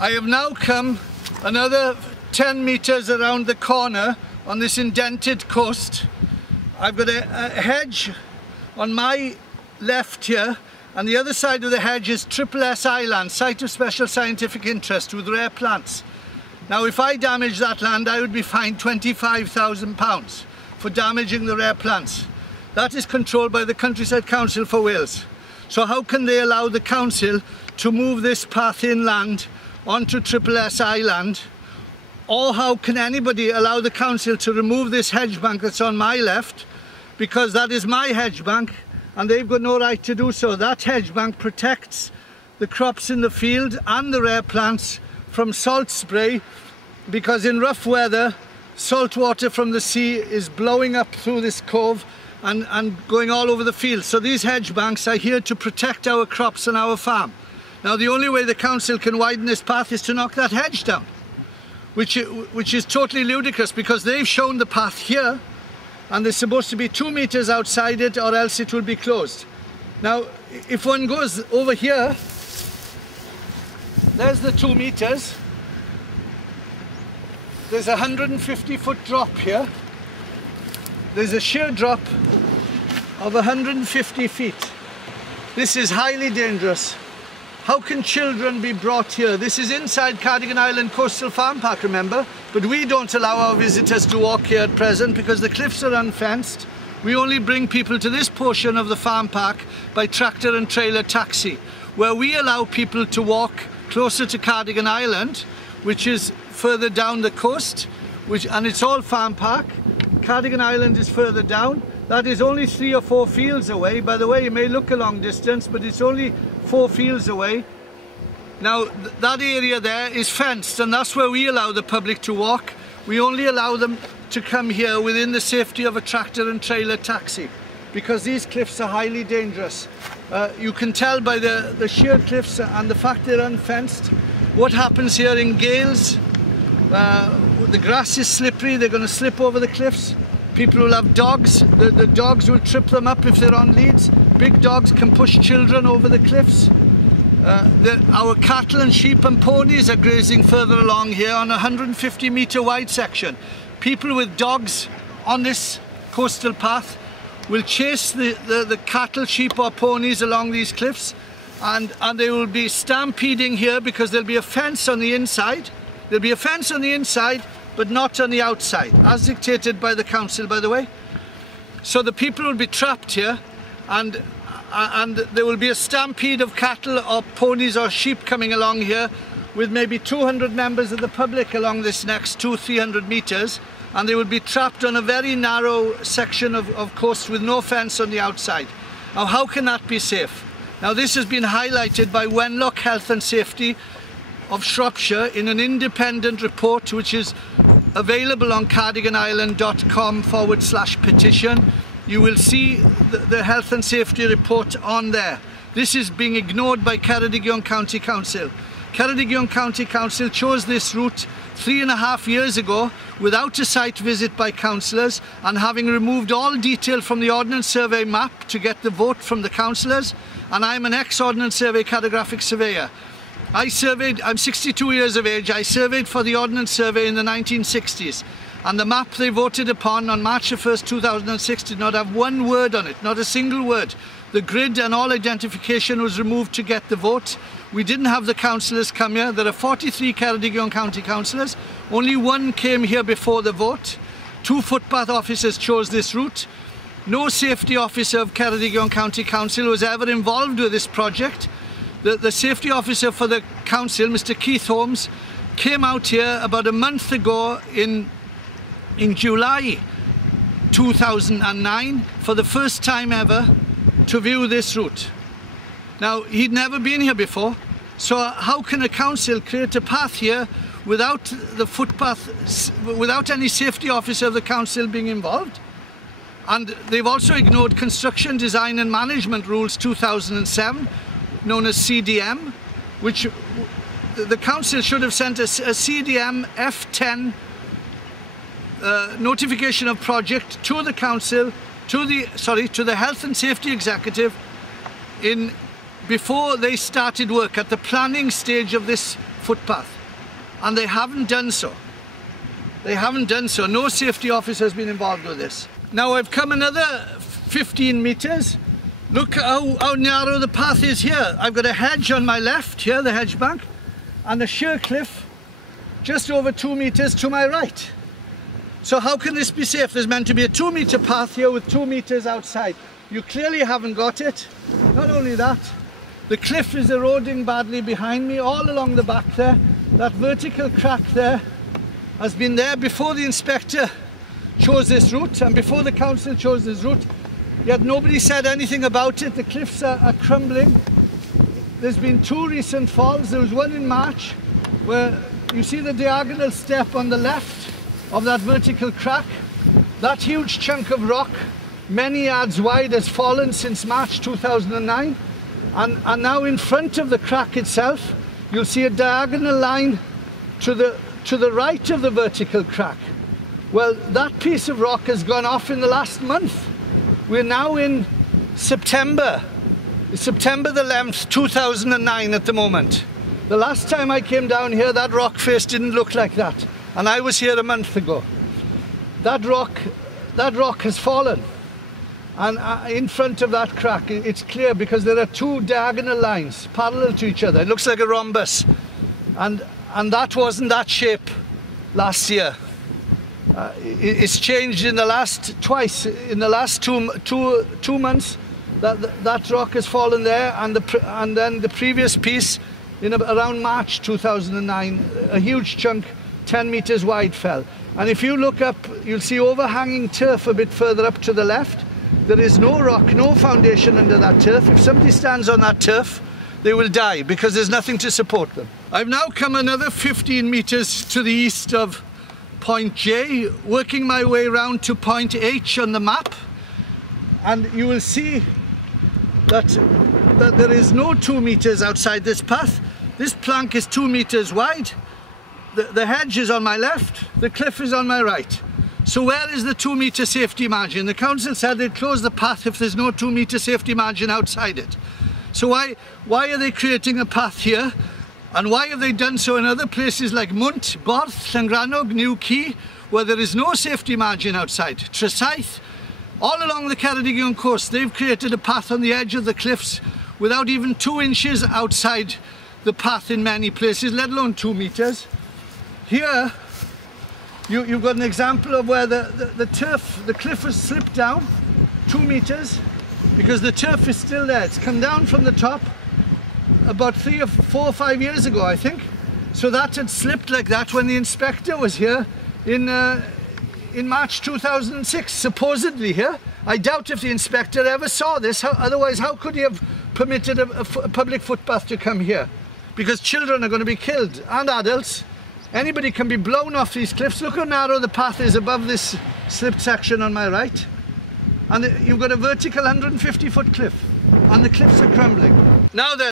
I have now come another 10 meters around the corner on this indented coast. I've got a hedge on my left here, and the other side of the hedge is pt2 Island, Site of Special Scientific Interest with rare plants. Now if I damage that land, I would be fined £25,000 for damaging the rare plants. That is controlled by the Countryside Council for Wales. So how can they allow the council to move this path inland onto pt2 Island? Or how can anybody allow the council to remove this hedge bank that's on my left, because that is my hedge bank and they've got no right to do so. That hedge bank protects the crops in the field and the rare plants from salt spray, because in rough weather salt water from the sea is blowing up through this cove and going all over the field. So these hedge banks are here to protect our crops and our farm. Now the only way the council can widen this path is to knock that hedge down, which is totally ludicrous, because they've shown the path here and they're supposed to be 2 meters outside it, or else it will be closed. Now if one goes over here, there's the 2 meters. There's a 150-foot drop here. There's a sheer drop of 150 feet. This is highly dangerous. How can children be brought here? This is inside Cardigan Island Coastal Farm Park, remember? But we don't allow our visitors to walk here at present because the cliffs are unfenced. We only bring people to this portion of the farm park by tractor and trailer taxi, where we allow people to walk closer to Cardigan Island, which is further down the coast, and it's all farm park. Cardigan Island is further down. That is only 3 or 4 fields away. By the way, it may look a long distance, but it's only 4 fields away. Now that area there is fenced, and that's where we allow the public to walk. We only allow them to come here within the safety of a tractor and trailer taxi, because these cliffs are highly dangerous. You can tell by the sheer cliffs and the fact they're unfenced. What happens here in gales, the grass is slippery, they're going to slip over the cliffs. People will have dogs, the dogs will trip them up if they're on leads. Big dogs can push children over the cliffs. Our cattle and sheep and ponies are grazing further along here on a 150-meter wide section. People with dogs on this coastal path will chase the cattle, sheep or ponies along these cliffs, and they will be stampeding here because there'll be a fence on the inside. There'll be a fence on the inside, but not on the outside, as dictated by the council, by the way. So the people will be trapped here, and there will be a stampede of cattle or ponies or sheep coming along here, with maybe 200 members of the public along this next 200-300 meters, and they will be trapped on a very narrow section of coast with no fence on the outside. Now how can that be safe? Now this has been highlighted by Wenlock Health and Safety of Shropshire in an independent report which is available on cardiganisland.com/petition. You will see the health and safety report on there. This is being ignored by Ceredigion County Council. Ceredigion County Council chose this route 3.5 years ago without a site visit by councillors, and having removed all detail from the Ordnance Survey map to get the vote from the councillors. And I'm an ex-Ordnance Survey cartographic surveyor. I'm 62 years of age. I surveyed for the Ordnance Survey in the 1960s. And the map they voted upon on March 1st, 2006 did not have one word on it, not a single word. The grid and all identification was removed to get the vote. We didn't have the councillors come here. There are 43 Ceredigion County councillors. Only one came here before the vote. 2 footpath officers chose this route. No safety officer of Ceredigion County Council was ever involved with this project. The safety officer for the council, Mr. Keith Holmes, came out here about a month ago in July 2009 for the first time ever to view this route. Now he'd never been here before, so how can a council create a path here without the footpath, without any safety officer of the council being involved? And they've also ignored Construction Design and Management Rules 2007, known as CDM, which the council should have sent a CDM F10 notification of project to the council, to the Health and Safety Executive in before they started work at the planning stage of this footpath, and they haven't done so. They haven't done so. No safety officer has been involved with this. Now I've come another 15 meters. Look how narrow the path is here. I've got a hedge on my left here, the hedge bank, and a sheer cliff just over 2 meters to my right. So how can this be safe? There's meant to be a 2 meter path here with 2 meters outside. You clearly haven't got it. Not only that, the cliff is eroding badly behind me, all along the back there. That vertical crack there has been there before the inspector chose this route and before the council chose this route, yet nobody said anything about it. The cliffs are crumbling. There's been 2 recent falls. There was one in March where you see the diagonal step on the left of that vertical crack. That huge chunk of rock, many yards wide, has fallen since March 2009. And now in front of the crack itself, you'll see a diagonal line to the right of the vertical crack. Well, that piece of rock has gone off in the last month. We're now in September the 11th, 2009 at the moment. The last time I came down here, that rock face didn't look like that. And I was here a month ago. That rock has fallen. And in front of that crack, it's clear because there are 2 diagonal lines parallel to each other. It looks like a rhombus. And that wasn't that shape last year. It's changed in the last twice. In the last two months, that rock has fallen there, and then the previous piece in around March 2009, a huge chunk, 10 meters wide, fell. And if you look up, you'll see overhanging turf a bit further up to the left. There is no rock, no foundation under that turf. If somebody stands on that turf, they will die because there's nothing to support them. I've now come another 15 meters to the east of point J, working my way round to point H on the map, and you will see that there is no 2 meters outside this path. This plank is 2 meters wide. The hedge is on my left, the cliff is on my right. So where is the 2 meter safety margin? The council said they'd close the path if there's no 2 meter safety margin outside it. So why are they creating a path here? And why have they done so in other places like Munt, Borth, Llangrannog, New Quay, where there is no safety margin outside? Tresaith, all along the Ceredigion coast, they've created a path on the edge of the cliffs without even 2 inches outside the path in many places, let alone 2 meters. Here, you've got an example of where the cliff has slipped down 2 meters because the turf is still there. It's come down from the top about 3 or 4 or 5 years ago, I think. So that had slipped like that when the inspector was here in March 2006, supposedly here. I doubt if the inspector ever saw this. Otherwise, how could he have permitted a public footpath to come here? Because children are going to be killed, and adults. Anybody can be blown off these cliffs. Look how narrow the path is above this slipped section on my right. And you've got a vertical 150-foot cliff, and the cliffs are crumbling. Now then.